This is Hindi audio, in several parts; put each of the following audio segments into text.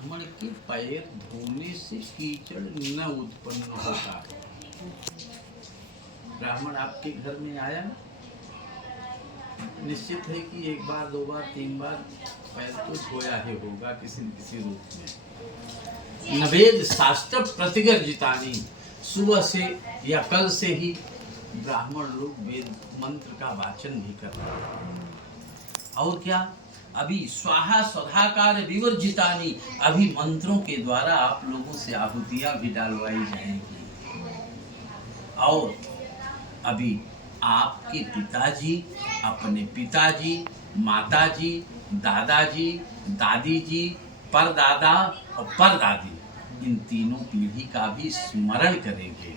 ब्राह्मण के पैर धोने से कीचड़ न उत्पन्न होता। ब्राह्मण आपके घर में आया, निश्चित है कि एक बार, दो बार, तीन बार पैर तो धोया ही होगा किसी न किसी रूप में। नवेद शास्त्र प्रतिगर्जितानी, सुबह से या कल से ही ब्राह्मण लोग वेद मंत्र का वाचन भी कर रहे हैं। और क्या, अभी स्वाहा स्वधाकार विवर्जितानी, अभी मंत्रों के द्वारा आप लोगों से आहुतियां भी डालवाई जाएंगी। और अभी आपके पिताजी अपने पिताजी, माताजी, दादाजी, दादी जी, परदादा और परदादी, इन तीनों पीढ़ी का भी स्मरण करेंगे।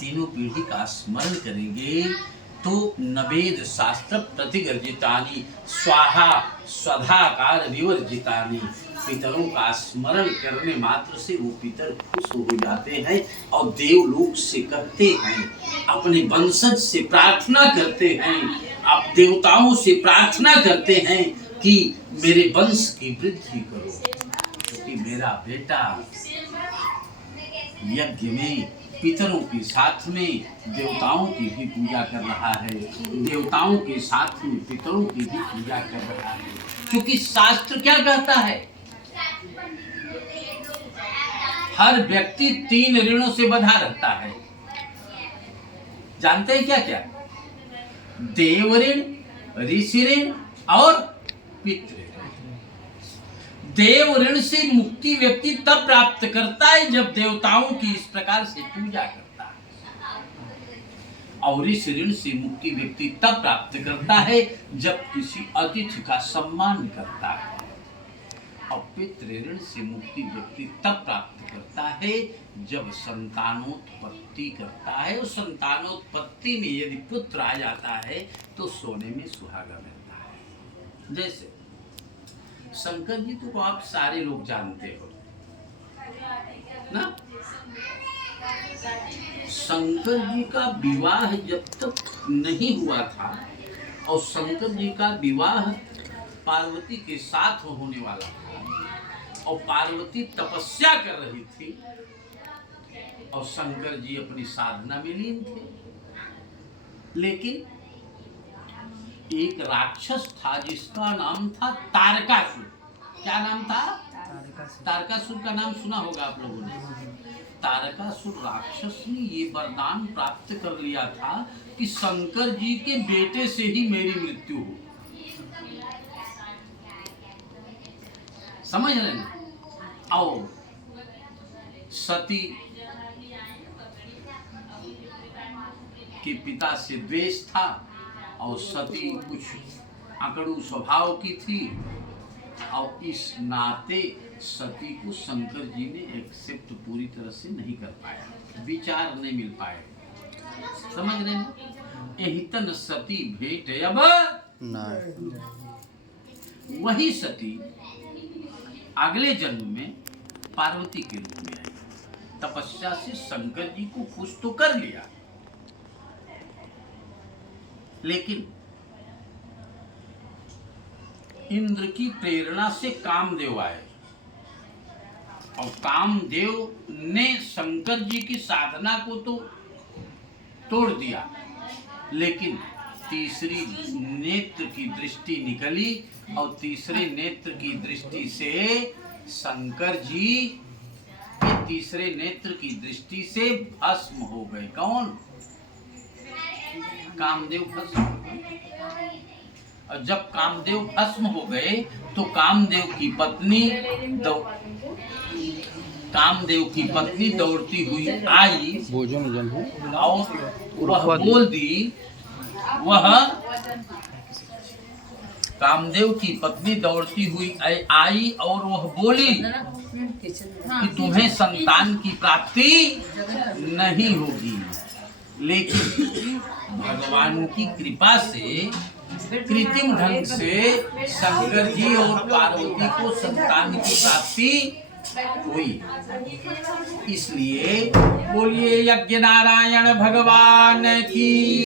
तीनों पीढ़ी का स्मरण करेंगे तो नवेद शास्त्र प्रतिगर्जितानी स्वाहा स्वधाकार विवर्जितानी, पितरों का स्मरण करने मात्र से वो पितर खुश हो जाते हैं और देवलोक से कहते हैं, अपने वंशज से प्रार्थना करते हैं, आप देवताओं से प्रार्थना करते हैं कि मेरे वंश की वृद्धि करो, क्योंकि मेरा बेटा यज्ञ में पितरों के साथ में देवताओं की भी पूजा कर रहा है, देवताओं के साथ में पितरों की भी पूजा कर रहा है। क्योंकि शास्त्र क्या कहता है, हर व्यक्ति 3 ऋणों से बंधा रहता है। जानते हैं क्या क्या? देव ऋण, ऋषि ऋण और पितृ। देव ऋण से मुक्ति व्यक्ति तब प्राप्त करता है जब देवताओं की इस प्रकार से पूजा करता है, और ऋषि ऋण से मुक्ति व्यक्ति तब प्राप्त करता है जब किसी अतिथि का सम्मान करता है, और पितृ ऋण से मुक्ति व्यक्ति तब प्राप्त करता है जब संतानोत्पत्ति करता है। और संतानोत्पत्ति में यदि पुत्र आ जाता है तो सोने में सुहागा मिलता है। जैसे शंकर जी तो आप सारे लोग जानते हो ना। शंकर जी का विवाह जब तक नहीं हुआ था और शंकर जी का विवाह पार्वती के साथ होने वाला था और पार्वती तपस्या कर रही थी और शंकर जी अपनी साधना में लीन थे, लेकिन एक राक्षस था जिसका नाम था तारकासुर। क्या नाम था? तारकासुर का नाम सुना होगा आप लोगों ने। तारकासुर राक्षस ने ये वरदान प्राप्त कर लिया था कि शंकर जी के बेटे से ही मेरी मृत्यु हो। समझ रहे ना? और सती के पिता से द्वेष था और सती कुछ अकड़ू स्वभाव की थी, और इस नाते सती को शंकर जी ने एक्सेप्ट पूरी तरह से नहीं कर पाया, विचार नहीं मिल पाए। समझ रहे हैं? यही तन सती भेंट अब वही सती अगले जन्म में पार्वती के रूप में आई। तपस्या से शंकर जी को खुश तो कर लिया, लेकिन इंद्र की प्रेरणा से कामदेव आए और कामदेव ने शंकर जी की साधना को तो तोड़ दिया, लेकिन तीसरी नेत्र की दृष्टि निकली और तीसरे नेत्र की दृष्टि से शंकर जी के तीसरे नेत्र की दृष्टि से भस्म हो गए। कौन? कामदेव भस्म हो गए। और जब कामदेव भस्म हो गए तो कामदेव की पत्नी दौड़ती हुई आई और वह बोल दी, कामदेव की पत्नी दौड़ती हुई आई और वह बोली कि तुम्हें संतान की प्राप्ति नहीं होगी, लेकिन भगवान की कृपा से कृत्रिम ढंग से शंकर जी और पार्वती को संतान की प्राप्ति हुई। इसलिए बोलिए यज्ञ नारायण भगवान की।